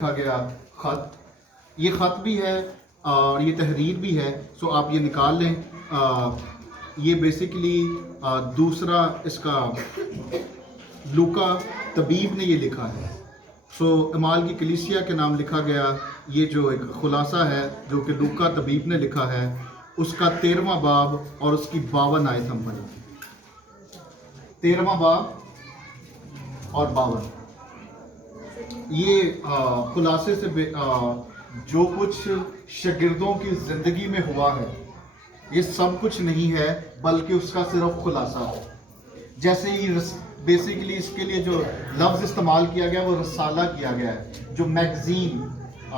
لکھا گیا خط، یہ خط بھی ہے اور یہ تحریر بھی ہے، سو آپ یہ نکال لیں۔ یہ بیسیکلی دوسرا اس کا لوکا طبیب نے یہ لکھا ہے، سو اعمال کی کلیسیا کے نام لکھا گیا۔ یہ جو ایک خلاصہ ہے جو کہ لوکا طبیب نے لکھا ہے، اس کا 13واں باب اور اس کی 52 آیت ہم پڑھیں گے۔ 13واں باب اور 52 یہ خلاصے سے جو کچھ شاگردوں کی زندگی میں ہوا ہے، یہ سب کچھ نہیں ہے بلکہ اس کا صرف خلاصہ ہے۔ جیسے ہی بیسیکلی اس کے لیے جو لفظ استعمال کیا گیا وہ رسالہ کیا گیا ہے، جو میگزین،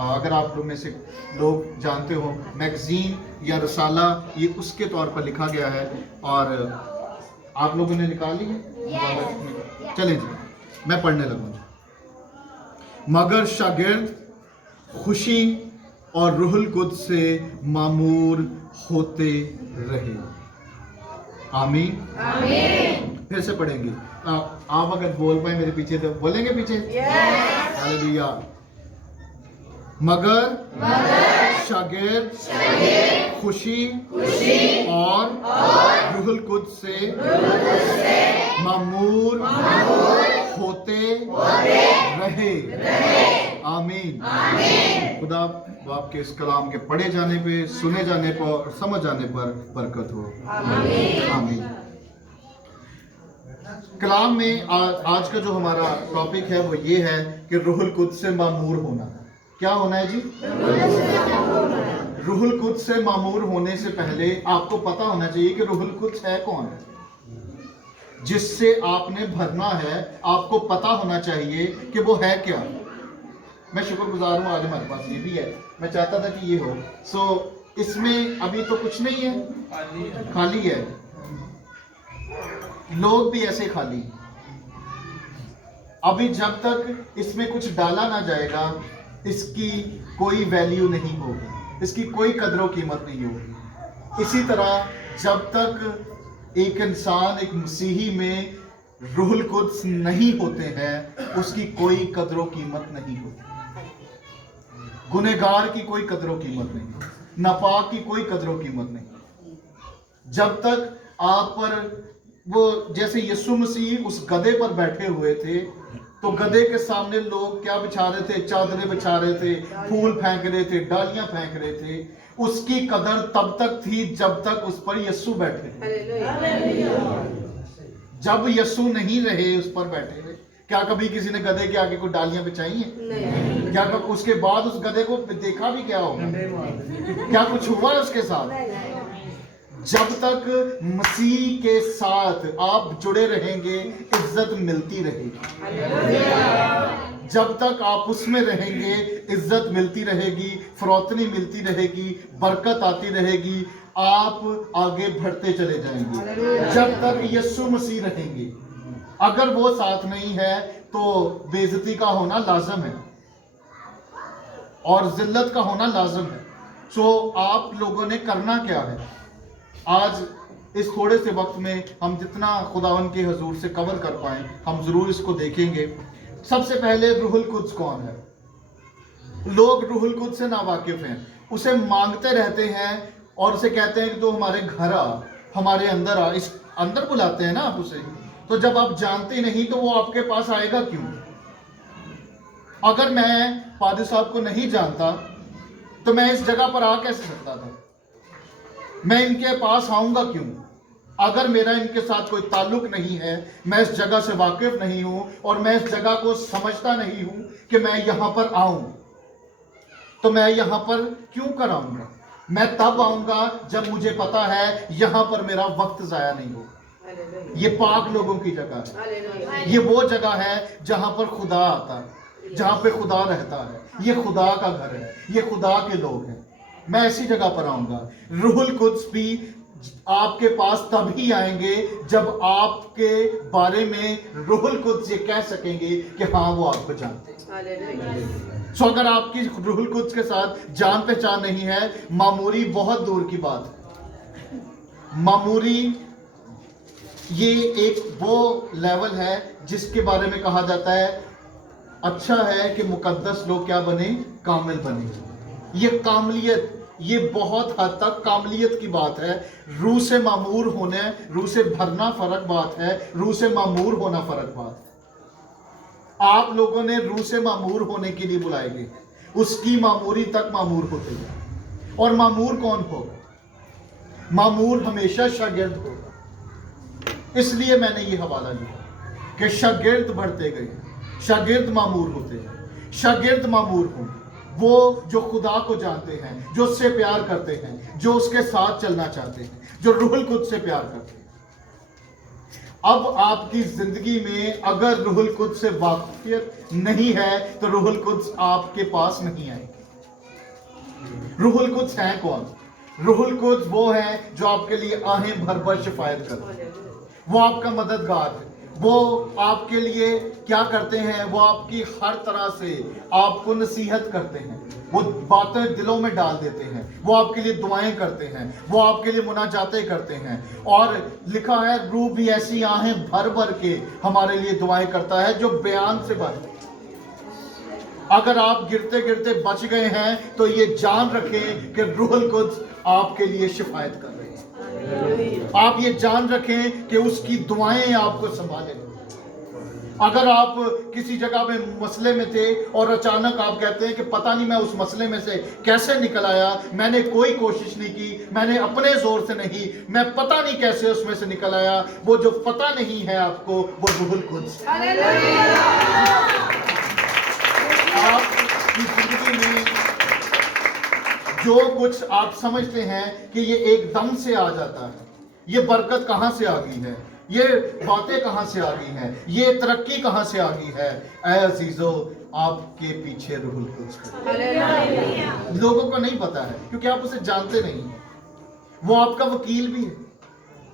اگر آپ لوگ میں سے لوگ جانتے ہو میگزین یا رسالہ، یہ اس کے طور پر لکھا گیا ہے۔ اور آپ لوگوں نے نکال لی ہے؟ چلیں جی میں پڑھنے لگوں۔ مگر شاگرد خوشی اور روح القدس سے معمور ہوتے رہے۔ آمین آمین۔ پھر سے پڑھیں گے، آپ اگر بول پائیں میرے پیچھے تو بولیں گے پیچھے؟ ہاللیلویہ۔ مگر شاگرد خوشی اور روح القدس سے معمور ہوتے رہے۔ آمین۔ خدا باپ کے اس کلام کے پڑھے جانے پہ، سنے جانے پر اور سمجھ جانے پر برکت ہو۔ آمین۔ کلام میں آج کا جو ہمارا ٹاپک ہے وہ یہ ہے کہ روح القدس سے معمور ہونا۔ کیا ہونا ہے جی؟ روح القدس سے معمور ہونے سے پہلے آپ کو پتا ہونا چاہیے کہ روح القدس ہے کون ہے جس سے آپ نے بھرنا ہے۔ آپ کو پتا ہونا چاہیے کہ وہ ہے کیا۔ میں شکر گزار ہوں آج ہمارے پاس یہ بھی ہے، میں چاہتا تھا کہ یہ ہو۔ سو اس میں ابھی تو کچھ نہیں ہے، خالی ہے، لوگ بھی ایسے خالی۔ ابھی جب تک اس میں کچھ ڈالا نہ جائے گا اس کی کوئی ویلیو نہیں ہوگی، اس کی کوئی قدر و قیمت نہیں ہوگی۔ اسی طرح جب تک ایک انسان، ایک مسیحی میں روح القدس نہیں ہوتے ہیں، اس کی کوئی قدر و قیمت نہیں ہوتی۔ گنہگار کی کوئی قدر و قیمت نہیں، ناپاک کی کوئی قدر و قیمت نہیں۔ جب تک آپ پر وہ، جیسے یسوع مسیح اس گدھے پر بیٹھے ہوئے تھے تو گدھے کے سامنے لوگ کیا بچھا رہے تھے؟ چادریں بچھا رہے تھے، پھول پھینک رہے تھے، ڈالیاں پھینک رہے تھے۔ اس کی قدر تب تک تھی جب تک اس پر یسوع بیٹھے تھے۔ جب یسوع نہیں رہے اس پر بیٹھے ہوئے، کیا کبھی کسی نے گدھے کے آگے کوئی ڈالیاں بچھائی ہیں؟ کیا اس کے بعد اس گدھے کو دیکھا بھی کیا ہوگا؟ کیا کچھ ہوا ہے اس کے ساتھ؟ جب تک مسیح کے ساتھ آپ جڑے رہیں گے عزت ملتی رہے گی۔ جب تک آپ اس میں رہیں گے عزت ملتی رہے گی، فروتنی ملتی رہے گی، برکت آتی رہے گی، آپ آگے بڑھتے چلے جائیں گے جب تک یسوع مسیح رہیں گے۔ اگر وہ ساتھ نہیں ہے تو بے عزتی کا ہونا لازم ہے اور ذلت کا ہونا لازم ہے۔ سو آپ لوگوں نے کرنا کیا ہے؟ آج اس تھوڑے سے وقت میں ہم جتنا خداوند کے حضور سے کور کر پائیں ہم ضرور اس کو دیکھیں گے۔ سب سے پہلے روح القدس کون ہے؟ لوگ روح القدس سے ناواقف ہیں، اسے مانگتے رہتے ہیں اور اسے کہتے ہیں کہ تو ہمارے گھر آ، ہمارے اندر آ، اس اندر بلاتے ہیں نا آپ اسے۔ تو جب آپ جانتے نہیں تو وہ آپ کے پاس آئے گا کیوں؟ اگر میں پادری صاحب کو نہیں جانتا تو میں اس جگہ پر آ کیسے سکتا تھا؟ میں ان کے پاس آؤں گا کیوں؟ اگر میرا ان کے ساتھ کوئی تعلق نہیں ہے، میں اس جگہ سے واقف نہیں ہوں اور میں اس جگہ کو سمجھتا نہیں ہوں کہ میں یہاں پر آؤں، تو میں یہاں پر کیوں کر آؤں گا؟ میں تب آؤں گا جب مجھے پتا ہے یہاں پر میرا وقت ضائع نہیں ہو۔ یہ پاک لوگوں کی جگہ ہے، یہ وہ جگہ ہے جہاں پر خدا آتا ہے، جہاں پہ خدا رہتا ہے، یہ خدا کا گھر ہے، یہ خدا کے لوگ ہیں۔ میں ایسی جگہ پر آؤں گا۔ روح القدس بھی آپ کے پاس تب ہی آئیں گے جب آپ کے بارے میں روح القدس یہ کہہ سکیں گے کہ ہاں وہ آپ کو جانتے ہیں۔ سو اگر آپ کی روح القدس کے ساتھ جان پہچان نہیں ہے، معموری بہت دور کی بات ہے۔ معموری یہ ایک وہ لیول ہے جس کے بارے میں کہا جاتا ہے اچھا ہے کہ مقدس لوگ کیا بنے؟ کامل بنے. یہ کاملیت، یہ بہت حد تک کاملیت کی بات ہے. روح سے معمور ہونا، روح سے بھرنا فرق بات ہے، روح سے معمور ہونا فرق بات ہے. آپ لوگوں نے روح سے معمور ہونے کے لیے بلائے گئے، اس کی معموری تک معمور ہوتے ہیں. اور معمور کون ہوگا؟ معمور ہمیشہ شاگرد ہوگا. اس لیے میں نے یہ حوالہ لیا کہ شاگرد بڑھتے گئے، شاگرد معمور ہوتے ہیں. شاگرد معمور ہوں وہ جو خدا کو جانتے ہیں، جو اس سے پیار کرتے ہیں، جو اس کے ساتھ چلنا چاہتے ہیں، جو روح القدس سے پیار کرتے ہیں. اب آپ کی زندگی میں اگر روح القدس سے واقفیت نہیں ہے تو روح القدس آپ کے پاس نہیں آئے گی. روح القدس ہے کون؟ روح القدس وہ ہے جو آپ کے لیے آہیں بھر بھر شفاعت کرتے ہیں. وہ آپ کا مددگار ہے. وہ آپ کے لیے کیا کرتے ہیں؟ وہ آپ کی ہر طرح سے آپ کو نصیحت کرتے ہیں. وہ باتیں دلوں میں ڈال دیتے ہیں. وہ آپ کے لیے دعائیں کرتے ہیں. وہ آپ کے لیے مناجاتیں کرتے ہیں. اور لکھا ہے روح بھی ایسی آہیں بھر بھر کے ہمارے لیے دعائیں کرتا ہے جو بیان سے بات. اگر آپ گرتے گرتے بچ گئے ہیں تو یہ جان رکھیں کہ روح القدس آپ کے لیے شفاعت کر رہے ہیں. آپ یہ جان رکھیں کہ اس کی دعائیں آپ کو سنبھالیں. اگر آپ کسی جگہ میں مسئلے میں تھے اور اچانک آپ کہتے ہیں کہ پتہ نہیں میں اس مسئلے میں سے کیسے نکل آیا، میں نے کوئی کوشش نہیں کی، میں نے اپنے زور سے نہیں، میں پتہ نہیں کیسے اس میں سے نکل آیا. وہ جو پتہ نہیں ہے آپ کو، وہ روح القدس. آپ کی زندگی میں جو کچھ آپ سمجھتے ہیں کہ یہ ایک دم سے آ جاتا ہے، یہ برکت کہاں سے آ گئی ہے، یہ باتیں کہاں سے آ گئی ہیں، یہ ترقی کہاں سے آ گئی ہے، اے عزیزو آپ کے پیچھے روح القدس ہے. لوگوں کو نہیں پتا ہے کیونکہ آپ اسے جانتے نہیں ہیں. وہ آپ کا وکیل بھی ہے.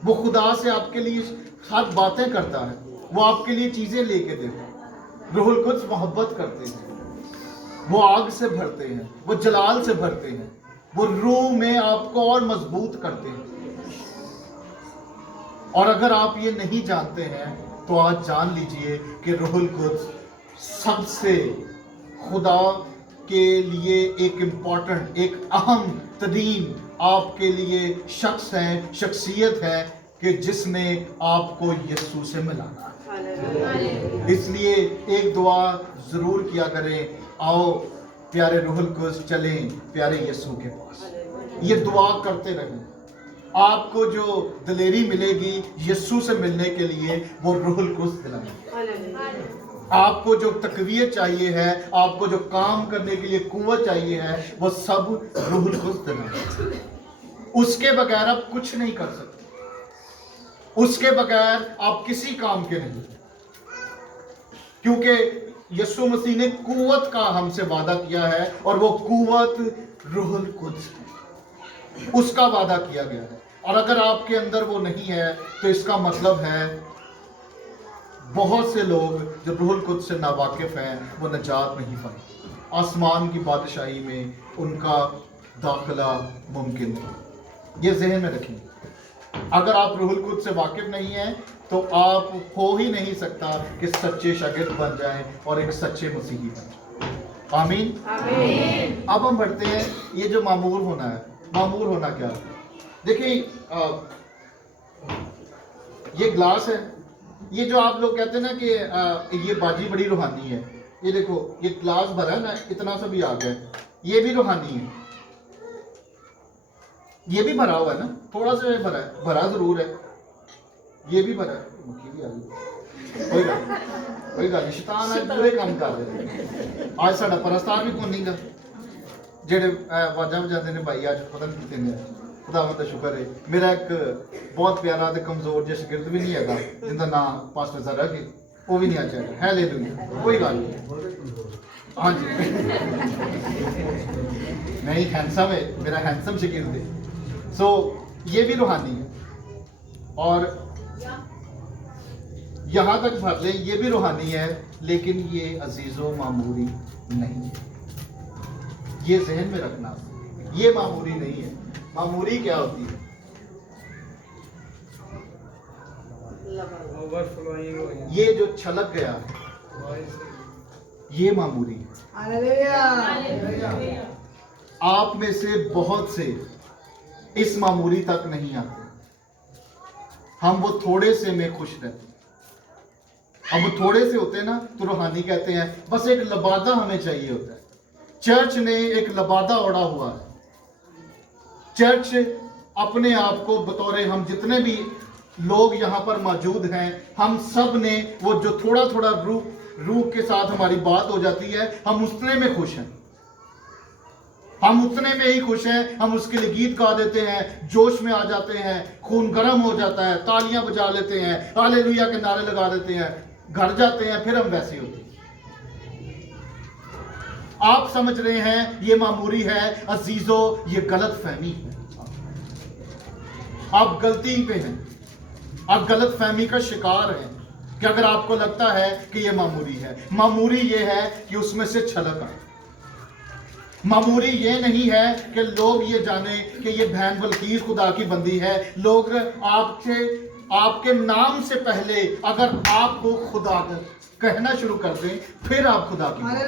وہ خدا سے آپ کے لیے ہر باتیں کرتا ہے. وہ آپ کے لیے چیزیں لے کے دیتا ہے. روح القدس محبت کرتے ہیں. وہ آگ سے بھرتے ہیں، وہ جلال سے بھرتے ہیں، وہ روح میں آپ کو اور مضبوط کرتے ہیں. اور اگر آپ یہ نہیں جانتے ہیں تو آج جان لیجئے کہ روح القدس سب سے خدا کے لیے ایک امپورٹنٹ، ایک اہم ترین آپ کے لیے شخص ہے، شخصیت ہے کہ جس نے آپ کو یسوع سے ملانا. اس لیے ایک دعا ضرور کیا کریں، آؤ پیارے روح القدس چلیں پیارے یسوع کے پاس. یہ دعا کرتے رہیں. آپ کو جو دلیری ملے گی یسوع سے ملنے کے لیے وہ روح القدس دلائیں. آپ کو جو تقویت چاہیے ہے، آپ کو جو کام کرنے کے لیے قوت چاہیے ہے، وہ سب روح القدس دلائیں. اس کے بغیر آپ کچھ نہیں کر سکتے. اس کے بغیر آپ کسی کام کے نہیں. کیونکہ یسوع مسیح نے قوت کا ہم سے وعدہ کیا ہے اور وہ قوت روح القدس ہے. اس کا وعدہ کیا گیا ہے. اور اگر آپ کے اندر وہ نہیں ہے تو اس کا مطلب ہے بہت سے لوگ جو روح القدس سے ناواقف ہیں وہ نجات نہیں پائے. آسمان کی بادشاہی میں ان کا داخلہ ممکن نہیں. یہ ذہن میں رکھیں. اگر آپ روح القدس سے واقف نہیں ہیں تو آپ ہو ہی نہیں سکتا کہ سچے شاگرد بن جائیں اور ایک سچے مسیحی بن جائیں. آمین. اب ہم بڑھتے ہیں. یہ جو معمور ہونا ہے، معمور ہونا کیا ہے؟ دیکھیں یہ گلاس ہے. یہ جو آپ لوگ کہتے ہیں نا کہ یہ باجی بڑی روحانی ہے، یہ دیکھو یہ گلاس بھرا ہے نا، اتنا سا بھی آ گیا، یہ بھی روحانی ہے. یہ بھی بھرا ہوا ہے نا، تھوڑا سا بھرا ہے، بھرا ضرور ہے. یہ بھی بھرا ہے. مکھی بھی آ گئی. کوئی گل نہیں، شیطان آج پورے کام کر رہے ہیں. آج ساڈا پرستار بھی کون نہیں گا جہے واجاں بجاندے نے بھائی اج پتہ نہیں کتنے نے. خداوند کا شکر ہے. میرا ایک بہت پیارا تے کمزور جہا شاگرد بھی نہیں ہے جن کا نام پاسٹر سر ہے، وہ بھی نہیں آ جائے گا. ہیلیلویا. کوئی گل نہیں. ہاں جی نہیں، ہینسم ہے میرا، ہینسم شاگرد ہے. سو یہ بھی روحانی ہے. اور یہاں تک بھر لیں، یہ بھی روحانی ہے لیکن یہ عزیز و معمولی نہیں ہے. یہ ذہن میں رکھنا. یہ معمولی نہیں ہے. معمولی کیا ہوتی ہے؟ یہ جو چھلک گیا ये मामूरी है। आप में से बहुत से इस मामूरी तक नहीं आते। हम वो थोड़े से में खुश रहते हैं। अब वो थोड़े से होते हैं ना तो रूहानी कहते हैं बस एक लबादा हमें चाहिए होता है। चर्च ने एक लबादा ओढ़ा हुआ है। चर्च अपने आप को बतौर हम जितने भी लोग यहाँ पर मौजूद हैं, हम सब ने वो जो थोड़ा थोड़ा रूह के साथ हमारी बात हो जाती है, हम उतने में खुश हैं। हम उतने में ही खुश हैं। हम उसके लिए गीत गा देते हैं, जोश में आ जाते हैं, खून गर्म हो जाता है, तालियां बजा लेते हैं, हालेलुया के नारे लगा देते हैं, घर जाते हैं, फिर हम वैसे होते हैं। आप समझ रहे हैं ये मामूरी है अजीजों, ये गलत फहमी है। आप गलती पे हैं, आप गलत फहमी का शिकार हैं कि अगर आपको लगता है कि ये मामूरी है। मामूरी ये है कि उसमें से छलक आए। मामूरी ये नहीं है कि लोग ये जाने कि ये बहन बल्कीस खुदा की बंदी है। लोग आपके नाम से पहले अगर आपको खुदा कहना शुरू कर दें, फिर आप खुदा की बंदी।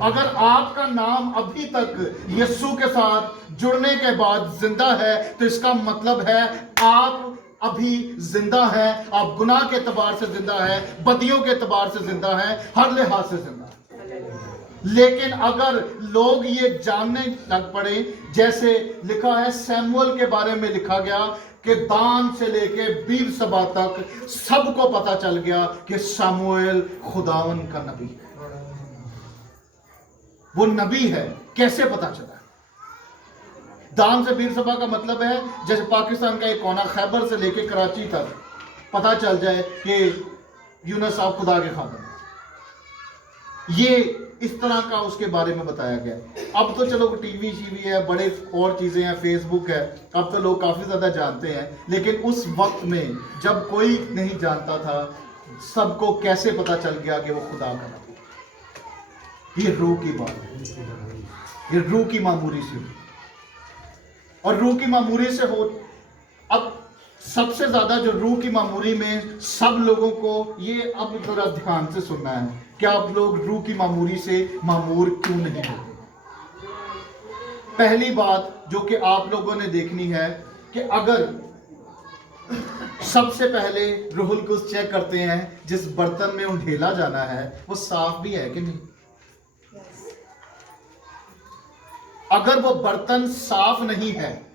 अगर आपका नाम अभी तक यीशु के साथ जुड़ने के बाद जिंदा है तो इसका मतलब है आप अभी जिंदा है। आप गुनाह के एतबार से जिंदा है, बदियों के एतबार से जिंदा है, हर लिहाज से जिंदा है। लेकिन अगर लोग ये जानने लग पड़े, जैसे लिखा है सैमुअल के बारे में लिखा गया कि दान से लेके बीर सभा तक सबको पता चल गया कि शमूएल खुदावन का नबी है। वो नबी है। कैसे पता चला? दान से बीर सभा का मतलब है जैसे पाकिस्तान का एक कोना खैबर से लेके कराची तक पता चल जाए कि यूनुस साहब खुदा के खादम। ये इस तरह का उसके बारे में बताया गया। अब तो चलो टीवी है, बड़े और चीजें हैं, फेसबुक है, अब तो लोग काफी ज्यादा जानते हैं। लेकिन उस वक्त में जब कोई नहीं जानता था, सबको कैसे पता चल गया कि वो खुदा का नबी। ये रूह की बात है, ये रूह की मामूरी से हो। और रूह की मामूरी से हो, अब सबसे ज्यादा जो रूह की मामूरी में सब लोगों को ये अब थोड़ा ध्यान से सुनना है कि आप लोग रूह की मामूरी से मामूर क्यों नहीं होते। पहली बात जो कि आप लोगों ने देखनी है कि अगर सबसे पहले रूहुल कुद्स चेक करते हैं जिस बर्तन में उंडेला जाना है वो साफ भी है कि नहीं। अगर वो बर्तन साफ नहीं है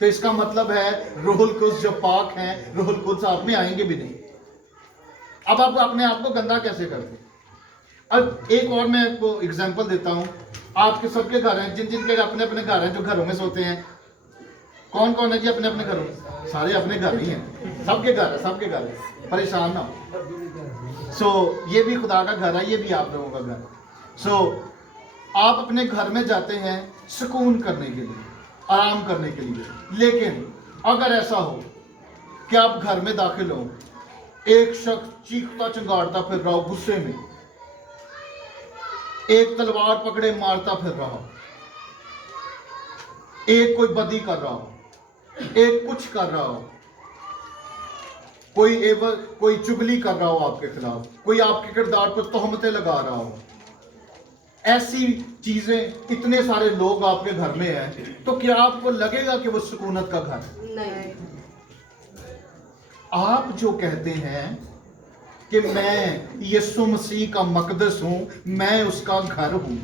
तो इसका मतलब है रूहुल कुद्स जो पाक हैं, रूहुल कुद्स आप में आएंगे भी नहीं। अब आप अपने आप को गंदा कैसे करते? अब एक और मैं आपको एग्जांपल देता हूं। आपके सबके घर हैं, जिन जिन के अपने अपने घर हैं, जो घरों में सोते हैं। कौन कौन है जी अपने अपने घरों में? सारे अपने घर ही हैं, सबके घर है, सबके घर है, परेशान ना हो। ये भी खुदा का घर है, ये भी आप लोगों का घर है। आप अपने घर में जाते हैं सुकून करने के लिए, आराम करने के लिए। लेकिन अगर ऐसा हो कि आप घर में दाखिल हो, एक शख्स चीखता चिंगाड़ता फिर रहा हो गुस्से में, एक तलवार पकड़े मारता फिर रहा हो, एक कोई बदी कर रहा हो, एक कुछ कर रहा हो, कोई चुगली कर रहा हो आपके खिलाफ, कोई आपके किरदार पर तोहमतें लगा रहा हो, ऐसी चीजें इतने सारे लोग आपके घर में हैं, तो क्या आपको लगेगा कि वो सुकूनत का घर है? नहीं। आप जो कहते हैं कि मैं यीशु मसीह का मकदस हूं, मैं उसका घर हूं,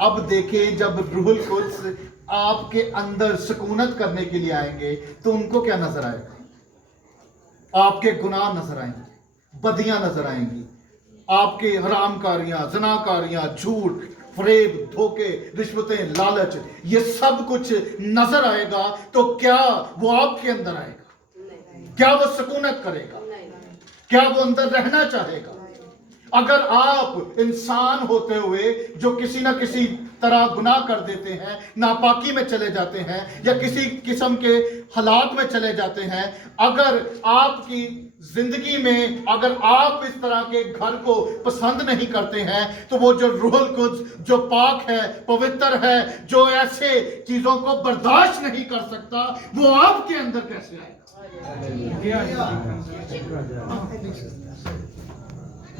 अब देखें जब रूहुल कुद्स आपके अंदर सुकूनत करने के लिए आएंगे तो उनको क्या नजर आएगा? आपके गुनाह नजर आएंगे, बदियां नजर आएंगी, आपके हरामकारियां, जनाकारियां, झूठ, फरेब, धोखे, रिश्वतें, लालच, ये सब कुछ नजर आएगा। तो क्या वो आपके अंदर आएगा? क्या वो सुकूनत करेगा? क्या वो अंदर रहना चाहेगा? अगर आप इंसान होते हुए जो किसी ना किसी तरह गुनाह कर देते हैं, नापाकी में चले जाते हैं या किसी किस्म के हालात में चले जाते हैं, अगर आपकी जिंदगी में अगर आप इस तरह के घर को पसंद नहीं करते हैं, तो वो जो रूहुल कुद्स जो पाक है, पवित्र है, जो ऐसे चीजों को बर्दाश्त नहीं कर सकता, वो आपके अंदर कैसे आएगा?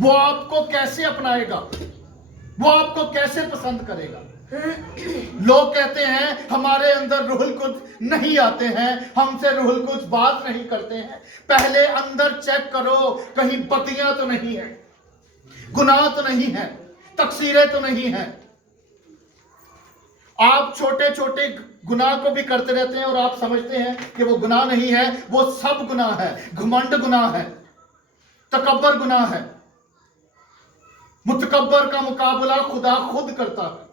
वो आपको कैसे अपनाएगा, वो आपको कैसे पसंद करेगा। लोग कहते हैं हमारे अंदर रूहुल कुद्स नहीं आते हैं, हमसे रूहुल कुद्स बात नहीं करते हैं। पहले अंदर चेक करो, कहीं बतियां तो नहीं है, गुनाह तो नहीं है, तकसीरें तो नहीं है। आप छोटे छोटे गुनाह को भी करते रहते हैं और आप समझते हैं कि वो गुनाह नहीं है, वो सब गुनाह है। घमंड गुनाह है, तकब्बर गुनाह है। मुतकब्बर का मुकाबला खुदा खुद करता है।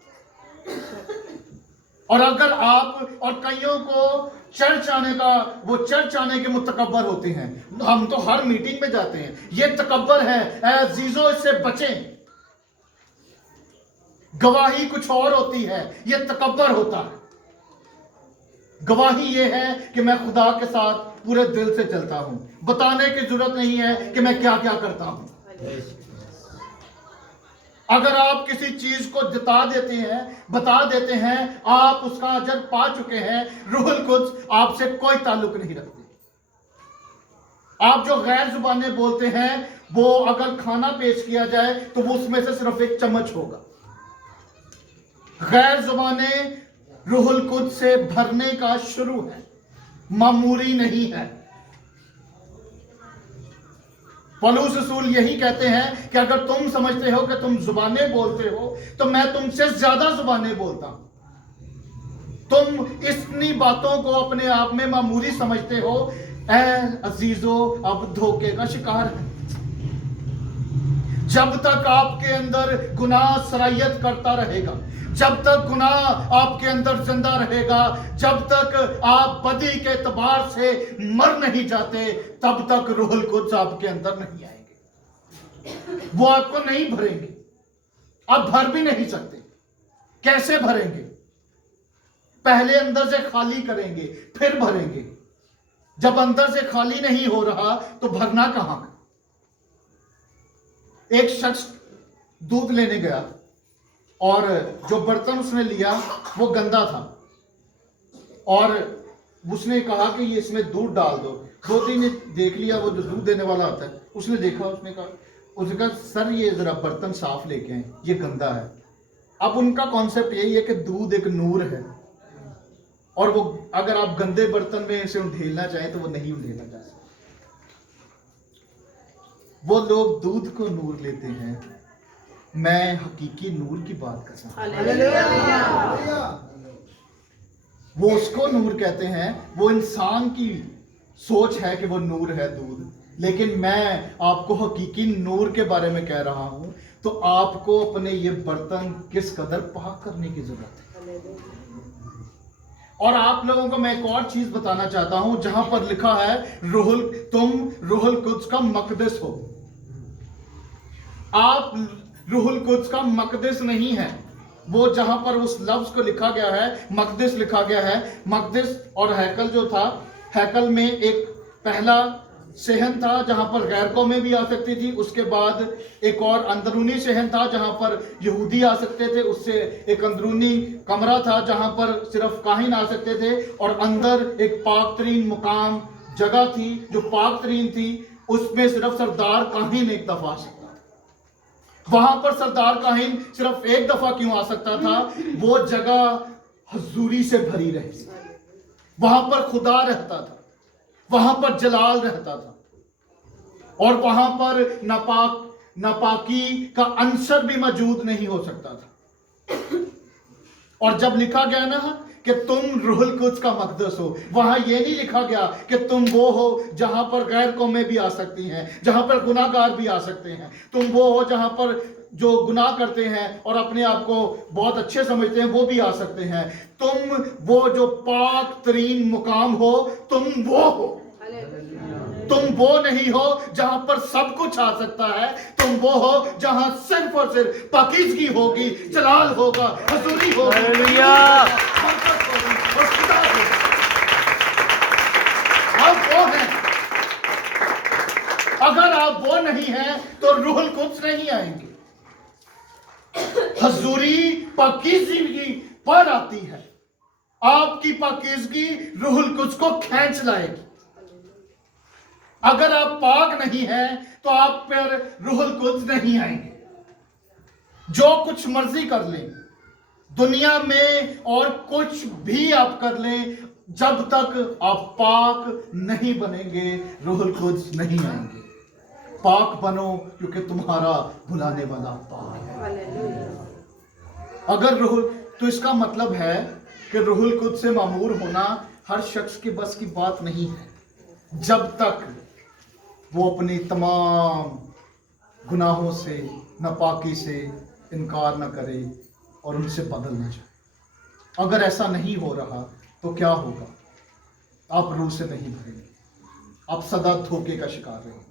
और अगर आप और कईयों को चर्च आने का, वो चर्च आने के मुतकब्बर होते हैं, हम तो हर मीटिंग में जाते हैं, ये तकब्बर है। ऐ अजीजों, इससे बचें। गवाही कुछ और होती है, ये तकब्बर होता है। गवाही ये है कि मैं खुदा के साथ पूरे दिल से चलता हूं, बताने की जरूरत नहीं है कि मैं क्या क्या करता हूं। अगर आप किसी चीज को जता देते हैं, बता देते हैं, आप उसका अजर पा चुके हैं। रूहुल कुद्स आपसे कोई ताल्लुक नहीं रखते। आप जो गैर जुबानें बोलते हैं, वो अगर खाना पेश किया जाए तो वो उसमें से सिर्फ एक चम्मच होगा। गैर जुबानें रूहुल कुद्स से भरने का शुरू है, मामूली नहीं है। पौलुस रसूल यही कहते हैं कि अगर तुम समझते हो कि तुम जुबानें बोलते हो, तो मैं तुमसे ज्यादा जुबानें बोलता हूं। तुम इतनी बातों को अपने आप में मामूली समझते हो। ऐ अजीजों, अब धोखे का शिकार है। जब तक आपके अंदर गुनाह सरायत करता रहेगा, जब तक गुनाह आपके अंदर जिंदा रहेगा, जब तक आप बदी के एतबार से मर नहीं जाते, तब तक रूहुल कुद्स आपके अंदर नहीं आएंगे। वो आपको नहीं भरेंगे, आप भर भी नहीं सकते। कैसे भरेंगे? पहले अंदर से खाली करेंगे, फिर भरेंगे। जब अंदर से खाली नहीं हो रहा तो भरना कहां? एक शख्स दूध लेने गया और जो बर्तन उसने लिया वो गंदा था, और उसने कहा कि ये इसमें दूध डाल दो। दो तीन ने देख लिया, वो जो दूध देने वाला आता है, उसने देखा, उसने कहा सर ये जरा बर्तन साफ लेके आए, ये गंदा है। अब उनका कॉन्सेप्ट यही है कि दूध एक नूर है, और वो अगर आप गंदे बर्तन में इसे उंडेलना चाहें तो वो नहीं उंडेला जा सकता। वो लोग दूध को नूर लेते हैं, मैं हकीकी नूर की बात कर रहा हूं। वो उसको नूर कहते हैं, वो इंसान की सोच है कि वो नूर है दूध, लेकिन मैं आपको हकीकी नूर के बारे में कह रहा हूं। तो आपको अपने ये बर्तन किस कदर पाक करने की जरूरत है। और आप लोगों को मैं एक और चीज बताना चाहता हूं, जहां पर लिखा है तुम रूहुल कुद्स का मकदस हो। आप रूहुल कुद्स का मकदस नहीं है। वो जहां पर उस लफ्ज को लिखा गया है, मकदस लिखा गया है। मकदस और हैकल जो था, हैकल में एक पहला सहन था जहां पर गैर कौमें भी आ सकती थी, उसके बाद एक और अंदरूनी सहन था जहां पर यहूदी आ सकते थे, उससे एक अंदरूनी कमरा था जहां पर सिर्फ काहिन आ सकते थे, और अंदर एक पाक तरीन मुकाम जगह थी जो पाक तरीन थी, उसमें सिर्फ सरदार काहिन एक दफा आ सकता। वहां पर सरदार काहिन सिर्फ एक दफा क्यों आ सकता था? वो जगह हजूरी से भरी रहती, वहां पर खुदा रहता था, वहां पर जलाल रहता था, और वहां पर नापाकी का अंसर भी मौजूद नहीं हो सकता था। और जब लिखा गया ना कि तुम रूहुल कुद्स का मकदस हो, वहां यह नहीं लिखा गया कि तुम वो हो जहां पर गैर कौमें भी आ सकती हैं, जहां पर गुनाहगार भी आ सकते हैं। तुम वो हो जहां पर जो गुनाह करते हैं और अपने आप को बहुत अच्छे समझते हैं, वो भी आ सकते हैं। तुम वो जो पाक तरीन मुकाम हो, तुम वो हो। तुम वो नहीं हो जहां पर सब कुछ आ सकता है, तुम वो हो जहां सिर्फ और सिर्फ पाकीज़गी होगी, जलाल होगा, हजूरी होगी, आप वो हैं। अगर आप वो नहीं हैं तो रूहुल कुद्स नहीं आएंगे। हजूरी पाकीज़गी पर आती है, आपकी पाकीज़गी रूहुल कुद्स को खींच लाएगी। अगर आप पाक नहीं हैं तो आप पर रूह अल कुद्स नहीं आएंगे। जो कुछ मर्जी कर लें दुनिया में और कुछ भी आप कर लें, जब तक आप पाक नहीं बनेंगे रूह अल कुद्स नहीं आएंगे। पाक बनो क्योंकि तुम्हारा बुलाने वाला पाक है। अगर रूह, तो इसका मतलब है कि रूह अल कुद्स से मामूर होना हर शख्स के बस की बात नहीं है, जब तक वो अपनी तमाम गुनाहों से, नापाकी से इनकार न करे और उनसे बदल न जाए। अगर ऐसा नहीं हो रहा तो क्या होगा? आप रूह से नहीं भरेंगे, आप सदा धोखे का शिकार रहेंगे।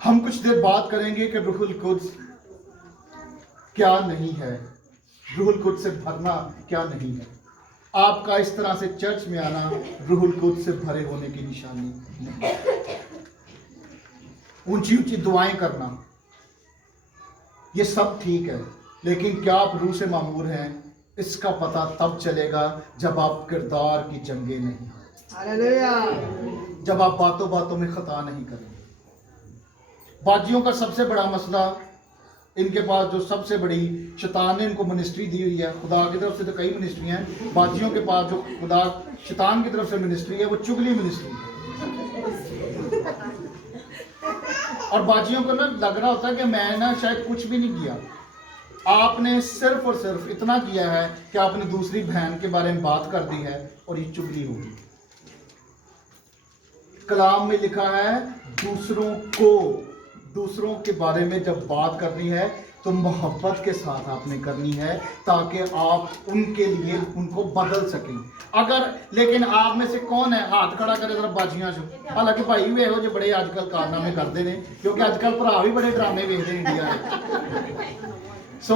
हम कुछ देर बात करेंगे कि रूह अल कुद्स क्या नहीं है, रूह अल कुद्स से भरना क्या नहीं है। आपका इस तरह से चर्च में आना रूह अल कुद्स से भरे होने की निशानी नहीं। ऊंची ऊंची दुआएं करना ये सब ठीक है, लेकिन क्या आप रूह से मामूर हैं इसका पता तब चलेगा जब आप किरदार की जंगे नहीं, जब आप बातों बातों में खता नहीं करेंगे। बाजियों का सबसे बड़ा मसला, इनके पास जो सबसे बड़ी शैतान ने इनको मिनिस्ट्री दी हुई है, खुदा की तरफ से तो कई मिनिस्ट्री हैं, बाजियों के पास जो खुदा शैतान की तरफ से मिनिस्ट्री है वो चुगली मिनिस्ट्री है। और बाजियों को ना लग रहा होता है कि मैं ना शायद कुछ भी नहीं किया, आपने सिर्फ और सिर्फ इतना किया है कि आपने दूसरी बहन के बारे में बात कर दी है और ये चुगली होगी। कलाम में लिखा है दूसरों के बारे में जब बात करनी है तो मोहब्बत के साथ आपने करनी है, ताकि आप उनके लिए उनको बदल सकें। अगर लेकिन आप में से कौन है हाथ खड़ा करे जरा बाजियां जो, हालांकि भाई भी हो जो बड़े आजकल कारनामे करते हैं, क्योंकि आजकल भरा भी बड़े ड्रामे देखते हैं इंडिया में। सो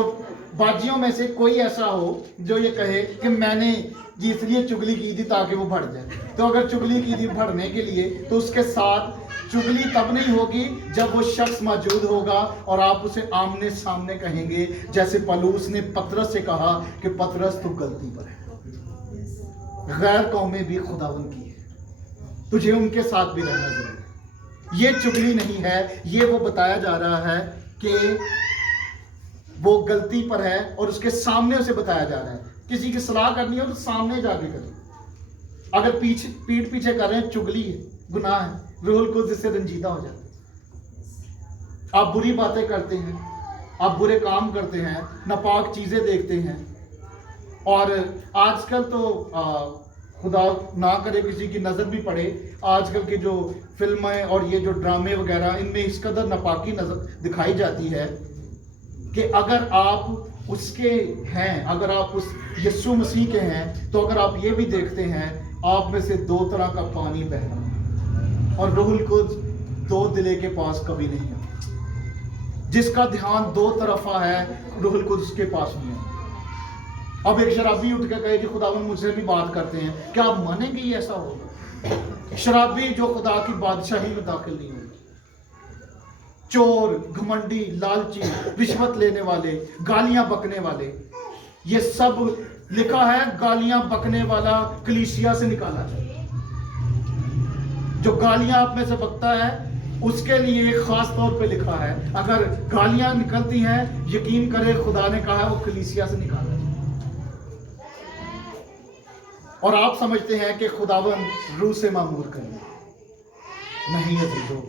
बाजियों में से कोई ऐसा हो जो ये कहे कि मैंने जी इसलिए चुगली की थी ताकि वो बढ़ जाए। तो अगर चुगली की थी बढ़ने के लिए, तो उसके साथ चुगली तब नहीं होगी जब वो शख्स मौजूद होगा और आप उसे आमने सामने कहेंगे, जैसे पलूस ने पतरस से कहा कि पतरस तू गलती पर है, गैर कौमें भी खुदावन की है, तुझे उनके साथ भी रहना जरूरी है। ये चुगली नहीं है, ये वो बताया जा रहा है कि वो गलती पर है और उसके सामने उसे बताया जा रहा है। किसी की सलाह करनी हो तो सामने जाके करें। अगर पीठ पीछे कर रहे हैं, चुगली है, गुनाह है, रूह अल कुद्स इससे रंजीदा हो जाते हैं। आप बुरी बातें करते हैं, आप बुरे काम करते हैं, नापाक चीजें देखते हैं, और आजकल तो खुदा ना करे किसी की नजर भी पड़े, आजकल की जो फिल्में और ये जो ड्रामे वगैरह, इनमें इस कदर नापाकी नजर दिखाई जाती है कि अगर आप उसके हैं, अगर आप उस यीशु मसीह के हैं, तो अगर आप ये भी देखते हैं आप में से दो तरह का पानी बह रहा है, और रूह अल कुद्स दो दिले के पास कभी नहीं है। जिसका ध्यान दो तरफा है रूह अल कुद्स के पास नहीं है। अब एक शराबी उठ के कहे कि खुदावन मुझसे भी बात करते हैं, क्या आप मानेंगे ये ऐसा होगा? शराबी जो खुदा की बादशाही में दाखिल नहीं होगा। चोर, घमंडी, लालची, रिश्वत लेने वाले, गालियां बकने वाले, ये सब लिखा है गालियां बकने वाला कलीसिया से निकाला जाए। जो गालियां आप में से बकता है उसके लिए खास तौर पे लिखा है, अगर गालियां निकलती हैं यकीन करे खुदा ने कहा है वो कलीसिया से निकाला जाए। और आप समझते हैं कि खुदावन रूह से मामूर करें, नहीं अजीजों,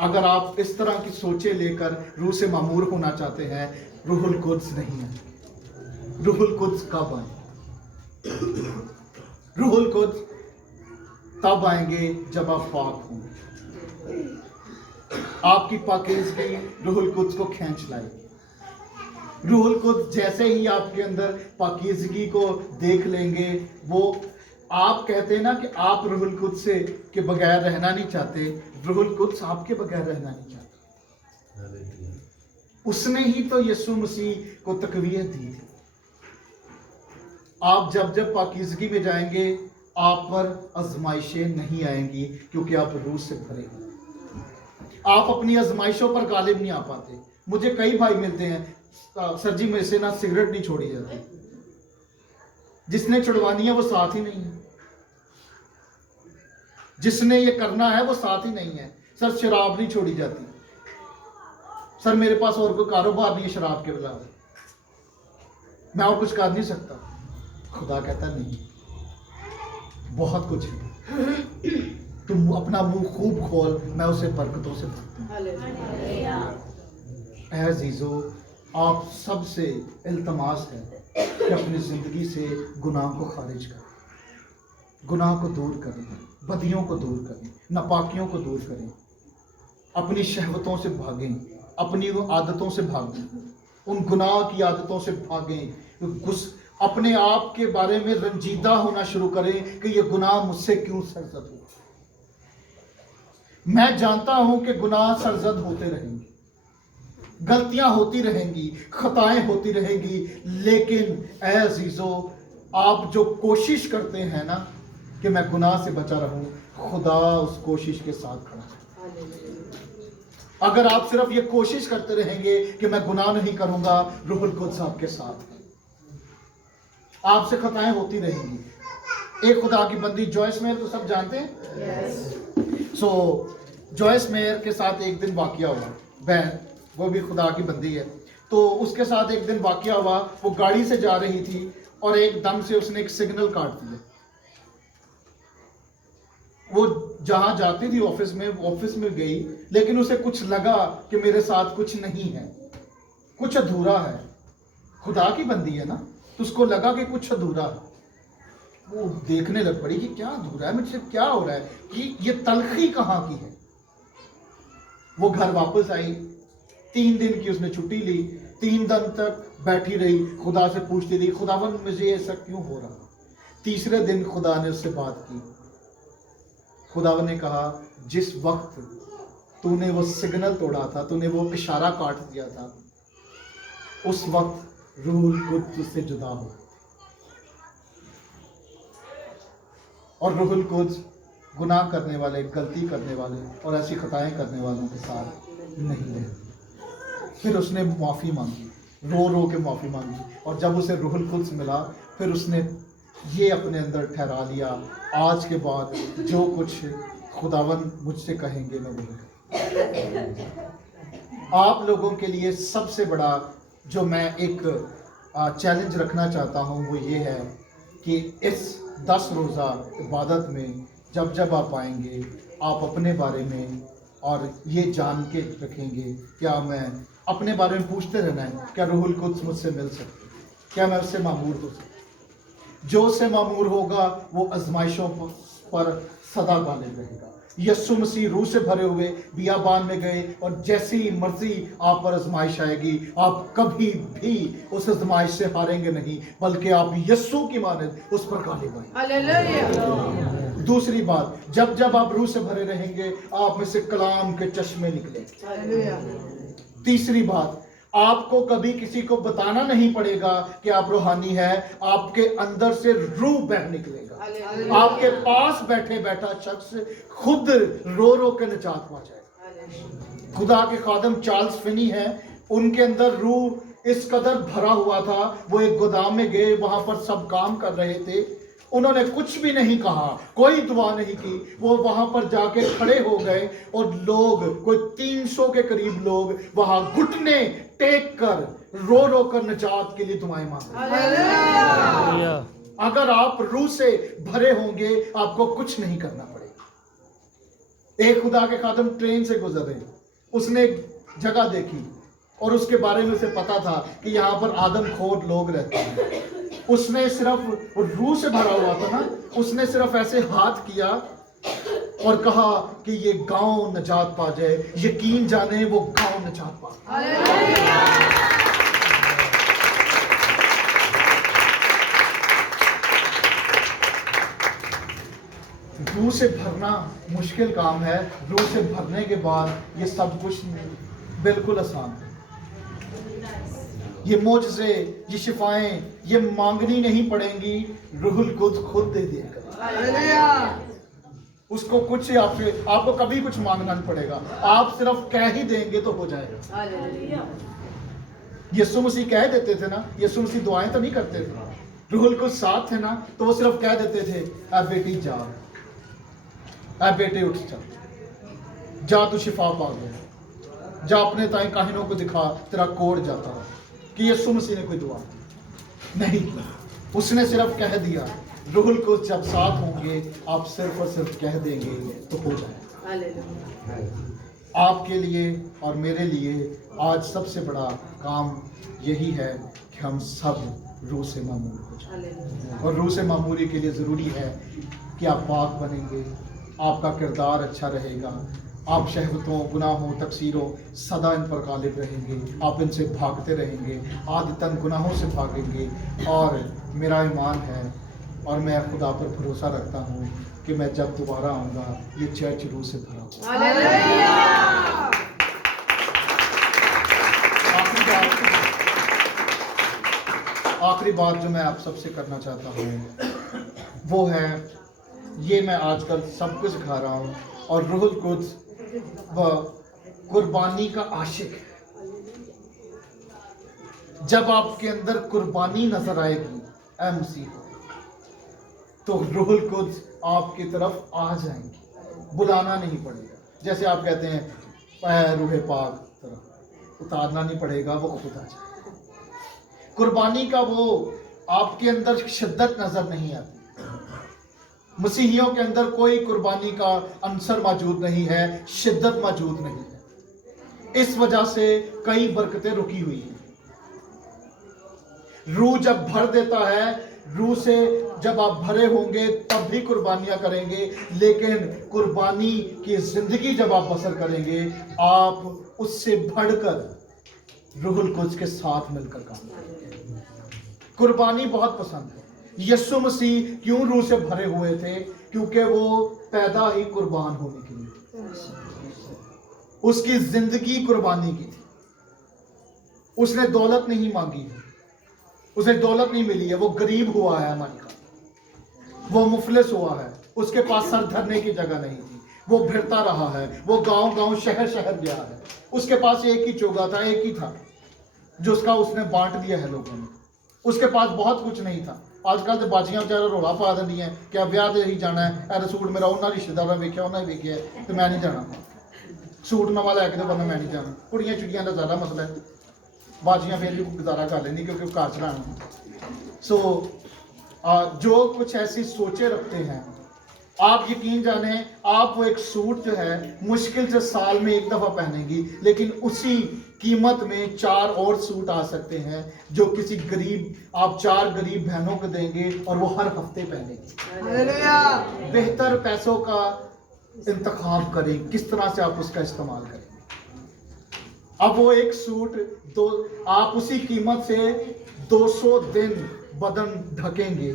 अगर आप इस तरह की सोचें लेकर रूह से मामूर होना चाहते हैं, रूह अल कुद्स नहीं है। रूह अल कुद्स कब आए? रूह अल कुद्स तब आएंगे जब आप पाक होंगे। आपकी पाकीज़गी रूह अल कुद्स को खींच लाएगी। रूह अल कुद्स जैसे ही आपके अंदर पाकीज़गी को देख लेंगे, वो आप कहते हैं ना कि आप रूह अल कुद्स से के बगैर रहना नहीं चाहते, रूह अल कुद्स आपके बगैर रहना नहीं चाहते। उसने ही तो यीशु मसीह को तकवीयत दी थी। आप जब जब पाकीज़गी में जाएंगे आप पर आजमाइशें नहीं आएंगी, क्योंकि आप रूह से भरे हैं। आप अपनी आजमाइशों पर गालिब नहीं आ पाते। मुझे कई भाई मिलते हैं, सर जी मेरे से ना सिगरेट नहीं छोड़ी जाती, जिसने छुड़वानी है वो साथ ही नहीं है। جس نے یہ کرنا ہے وہ ساتھ ہی نہیں ہے. سر شراب نہیں چھوڑی جاتی. سر میرے پاس اور کوئی کاروبار نہیں ہے شراب کے علاوہ, میں اور کچھ کر نہیں سکتا. خدا کہتا نہیں, بہت کچھ ہے, تم اپنا منہ خوب کھول, میں اسے برکتوں سے بھرتا ہوں. اے عزیزو, آپ سب سے التماس ہے کہ اپنی زندگی سے گناہ کو خارج کریں, گناہ کو دور کریں, بدیوں کو دور کریں, ناپاکیوں کو دور کریں, اپنی شہوتوں سے بھاگیں, اپنی عادتوں سے بھاگیں, ان گناہ کی عادتوں سے بھاگیں, اپنے آپ کے بارے میں رنجیدہ ہونا شروع کریں کہ یہ گناہ مجھ سے کیوں سرزد ہوا. میں جانتا ہوں کہ گناہ سرزد ہوتے رہیں گے, غلطیاں ہوتی رہیں گی, خطائیں ہوتی رہیں گی, لیکن اے عزیزو, آپ جو کوشش کرتے ہیں نا کہ میں گناہ سے بچا رہوں, خدا اس کوشش کے ساتھ کھڑا ہے. اگر آپ صرف یہ کوشش کرتے رہیں گے کہ میں گناہ نہیں کروں گا, روح القدس آپ کے ساتھ ہے, آپ سے خطائیں ہوتی رہیں گی. ایک خدا کی بندی جوائس میئر تو سب جانتے ہیں. سو جوائس میئر کے ساتھ ایک دن واقعہ ہوا, بہن, وہ بھی خدا کی بندی ہے. تو اس کے ساتھ ایک دن واقعہ ہوا, وہ گاڑی سے جا رہی تھی اور ایک دم سے اس نے ایک سگنل کاٹ دیا. وہ جہاں جاتی تھی آفس میں گئی, لیکن اسے کچھ لگا کہ میرے ساتھ کچھ نہیں ہے, کچھ ادھورا ہے. خدا کی بندی ہے نا, تو اس کو لگا کہ کچھ ادھورا ہے. وہ دیکھنے لگ پڑی کہ کیا ادھورا ہے, مجھ سے کیا ہو رہا ہے, کہ یہ تلخی کہاں کی ہے. وہ گھر واپس آئی, 3 دن کی اس نے چھٹی لی, 3 دن تک بیٹھی رہی, خدا سے پوچھتی رہی, خداوند مجھے ایسا کیوں ہو رہا. تیسرے دن خدا نے اس سے بات کی. خداوند نے کہا, جس وقت تو نے وہ سگنل توڑا تھا, تو نے وہ اشارہ کاٹ دیا تھا, اس وقت روح القدس سے جدا ہو. اور روح القدس گناہ کرنے والے, غلطی کرنے والے اور ایسی خطائیں کرنے والوں کے ساتھ نہیں رہتی. پھر اس نے معافی مانگی, رو رو کے معافی مانگی, اور جب اسے روح القدس ملا, پھر اس نے یہ اپنے اندر ٹھہرا لیا, آج کے بعد جو کچھ خداوند مجھ سے کہیں گے میں وہی کروں. آپ لوگوں کے لیے سب سے بڑا جو میں ایک چیلنج رکھنا چاہتا ہوں وہ یہ ہے کہ اس 10 روزہ عبادت میں جب آپ آئیں گے, آپ اپنے بارے میں اور یہ جان کے رکھیں گے, کیا میں اپنے بارے میں پوچھتے رہنا ہے, کیا روح القدس مجھ سے مل سکتے, کیا میں اس سے معمور ہو سکتا. جو اس سے معمور ہوگا وہ آزمائشوں پر سدا غالب رہے گا. یسوع مسیح روح سے بھرے ہوئے بیابان میں گئے, اور جیسی مرضی آپ پر آزمائش آئے گی, آپ کبھی بھی اس آزمائش سے ہاریں گے نہیں, بلکہ آپ یسوع کی مانند اس پر غالب آئیں. دوسری بات, جب آپ روح سے بھرے رہیں گے, آپ میں سے کلام کے چشمے نکلیں. تیسری بات, آپ کو کبھی کسی کو بتانا نہیں پڑے گا کہ آپ روحانی ہے, آپ کے اندر سے روح بہہ نکلے گا. آپ کے پاس بیٹھا شخص خود رو رو کے نجات پا جائے. خدا کے خادم چارلس فنی ہیں, ان کے اندر روح اس قدر بھرا ہوا تھا, وہ ایک گودام میں گئے, وہاں پر سب کام کر رہے تھے, انہوں نے کچھ بھی نہیں کہا, کوئی دعا نہیں کی, وہ وہاں پر جا کے کھڑے ہو گئے, اور لوگ کوئی 300 کے قریب لوگ وہاں گھٹنے ٹیک کر رو رو کر نجات کے لیے دعائیں مانگ رہے ہیں. اگر آپ روح سے بھرے ہوں گے, آپ کو کچھ نہیں کرنا پڑے گا. ایک خدا کے خادم ٹرین سے گزر رہے, اس نے ایک جگہ دیکھی, اور اس کے بارے میں اسے پتا تھا کہ یہاں پر آدم خور لوگ رہتے ہیں. اس نے صرف روح سے بھرا ہوا تھا نا, اس نے صرف ایسے ہاتھ کیا اور کہا کہ یہ گاؤں نجات پا جائے. یقین جانے وہ گاؤں نجات پا جائے. روح سے بھرنا مشکل کام ہے, روح سے بھرنے کے بعد یہ سب کچھ بالکل آسان ہے. یہ معجزے, یہ شفائیں, یہ مانگنی نہیں پڑیں گی, روح القدس خود دے دے گا. اس کو کچھ آپ کو کبھی کچھ مانگنا نہیں پڑے گا, آپ صرف کہہ ہی دیں گے تو ہو جائے گا. یسوع مسیح کہہ دیتے تھے نا, یسوع مسیح دعائیں تو نہیں کرتے تھے, روح القدس ساتھ تھے نا, تو وہ صرف کہہ دیتے تھے, اے بیٹی جا, ऐ बेटे उठ चल, जा तू शिफा पा गया, जा अपने ताई काहिनों को दिखा तेरा कोड जाता है। कि यीशु मसीह ने कोई दुआ नहीं की, उसने सिर्फ कह दिया रूहुल को जब साथ होंगे आप सिर्फ और सिर्फ कह देंगे तो हो जाएगा। आपके लिए और मेरे लिए आज सबसे बड़ा काम यही है कि हम सब रूह से मामूर हो जाएं। और रूह से मामूरी के लिए ज़रूरी है कि आप पाक बनेंगे, आपका किरदार अच्छा रहेगा, आप शहवतों, गुनाहों, तकसीरों सदा इन पर गालिब रहेंगे, आप इनसे भागते रहेंगे, आदतन गुनाहों से भागेंगे। और मेरा ईमान है और मैं खुदा पर भरोसा रखता हूँ कि मैं जब दोबारा आऊँगा ये चर्च रूह से भरा होगा। आखिरी बात जो मैं आप सबसे करना चाहता हूँ वो है, ये मैं आजकल सबको सिखा रहा हूँ और रूहुल कुद्स व कुर्बानी का आशिक है। जब आपके अंदर कुर्बानी नजर आएगी ऐ मसीह, तो रूहुल कुद्स आपकी तरफ आ जाएंगे, बुलाना नहीं पड़ेगा। जैसे आप कहते हैं रूह पाक तरफ, उतारना नहीं पड़ेगा, वो खुद आ जाएगा। कुर्बानी का वो आपके अंदर शिद्दत नजर नहीं आती। मसीहियों के अंदर कोई कुर्बानी का अंसर मौजूद नहीं है, शिद्दत मौजूद नहीं है। इस वजह से कई बरकतें रुकी हुई हैं। रूह जब भर देता है, रूह से जब आप भरे होंगे तब भी कुर्बानियां करेंगे, लेकिन कुर्बानी की जिंदगी जब आप बसर करेंगे आप उससे बढ़कर रूहुल कुद्स के साथ मिलकर काम करेंगे। कुर्बानी बहुत पसंद है। यीशु मसीह क्यों रूह से भरे हुए थे? क्योंकि वो पैदा ही कुर्बान होने के लिए, उसकी जिंदगी कुर्बानी की थी। उसने दौलत नहीं मांगी है, उसे दौलत नहीं मिली है, वो गरीब हुआ है हमारे का, वो मुफलिस हुआ है, उसके पास सर धरने की जगह नहीं थी, वो फिरता रहा है, वो गांव गांव शहर शहर गया है, उसके पास एक ही चोगा था, एक ही था जो उसका उसने बांट दिया है लोगों ने। उसके पास बहुत कुछ नहीं था। आजकल तो बाजियां बेचारा रोला पा दी हैं कि अब ब्याह ही जाना है, अरे सूट मेरा उन्होंने रिश्तेदार वेख्या, उन्हें वेख्या तो मैं नहीं जाना, सूट नवा लैके तो बंदा मैं नहीं जाना। कुड़ियां चिड़ियां का ज़्यादा मसला है, बाजियां फिर भी गुजारा कर लेंगी क्योंकि घर चलाना। सो जो कुछ ऐसी सोचे रखते हैं, आप यकीन जाने आप वो एक सूट जो है मुश्किल से साल में एक दफ़ा पहनेंगी, लेकिन उसी कीमत में 4 और सूट आ सकते हैं जो किसी गरीब, आप 4 गरीब बहनों को देंगे और वो हर हफ्ते पहनेंगे। बेहतर पैसों का इंतखाब करें, किस तरह से आप उसका इस्तेमाल करेंगे। अब वो एक सूट दो, आप उसी कीमत से 200 दिन बदन ढकेंगे।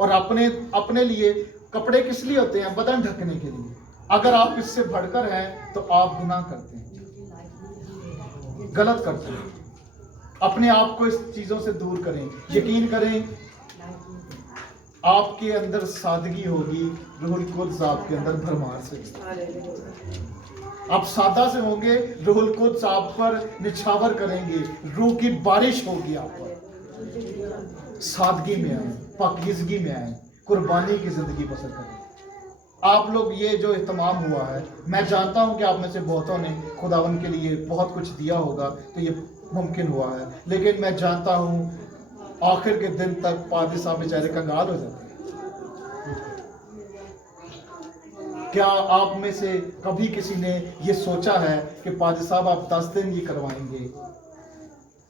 और अपने लिए कपड़े किस लिए होते हैं? बदन ढकने के लिए। अगर आप इससे बढ़कर हैं तो आप गुनाह करते हैं, गलत करते हैं। अपने आप को इस चीजों से दूर करें। यकीन करें आपके अंदर सादगी होगी, रूहुल कुद्स आपके अंदर भरमार से। आप सादा से होंगे, रूहुल कुद्स आप पर निछावर करेंगे, रूह की बारिश होगी आप पर। सादगी में आए, पाकीज़गी में आए, कुर्बानी की जिंदगी बसर करें। आप लोग ये जो इत्माम हुआ है, मैं जानता हूं कि आप में से बहुतों ने खुदावन के लिए बहुत कुछ दिया होगा तो ये मुमकिन हुआ है, लेकिन मैं जानता हूं आखिर के दिन तक पादरी साहब बेचारे कंगाल हो जाते हैं। क्या आप में से कभी किसी ने ये सोचा है कि पादरी साहब आप 10 दिन ये करवाएंगे?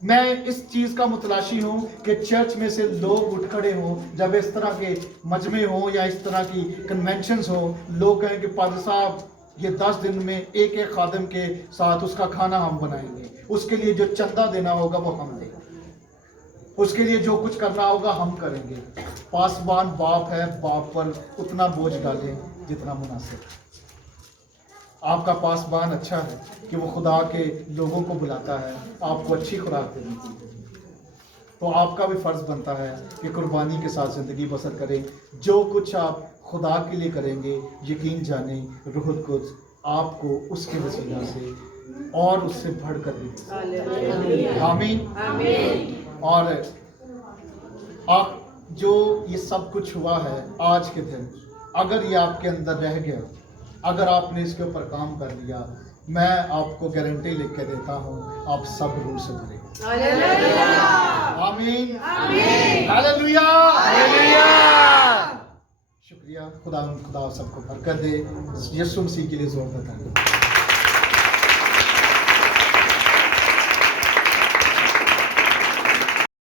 मैं इस चीज का मुतलाशी हूं कि चर्च में से लोग उठ खड़े हों, जब इस तरह के मजमे हो या इस तरह की कन्वेंशंस हो, लोग कहें कि पादरी साहब ये 10 दिन में एक एक खादिम के साथ उसका खाना हम बनाएंगे, उसके लिए जो चंदा देना होगा वो हम देंगे, उसके लिए जो कुछ करना होगा हम करेंगे। पासबान बाप है, बाप पर उतना बोझ डालें जितना मुनासिब है। आपका पासबान अच्छा है कि वो खुदा के लोगों को बुलाता है, आपको अच्छी खुराक देने की, तो आपका भी फ़र्ज़ बनता है कि कुर्बानी के साथ ज़िंदगी बसर करें। जो कुछ आप खुदा के लिए करेंगे, यकीन जाने रूहुल कुद्स आपको उसके वसीला से और उससे बढ़कर देंगे। आमीन। और आप जो ये सब कुछ हुआ है आज के दिन, अगर ये आपके अंदर रह गया اگر آپ نے اس کے اوپر کام کر لیا، میں آپ کو گارنٹی لکھ کے دیتا ہوں، آپ سب روح سے بھرے گے۔ آمین، ہاللویا، شکریہ۔ خدا سب کو برکت دے، یسوع مسیح کے لیے زور دیتا ہے۔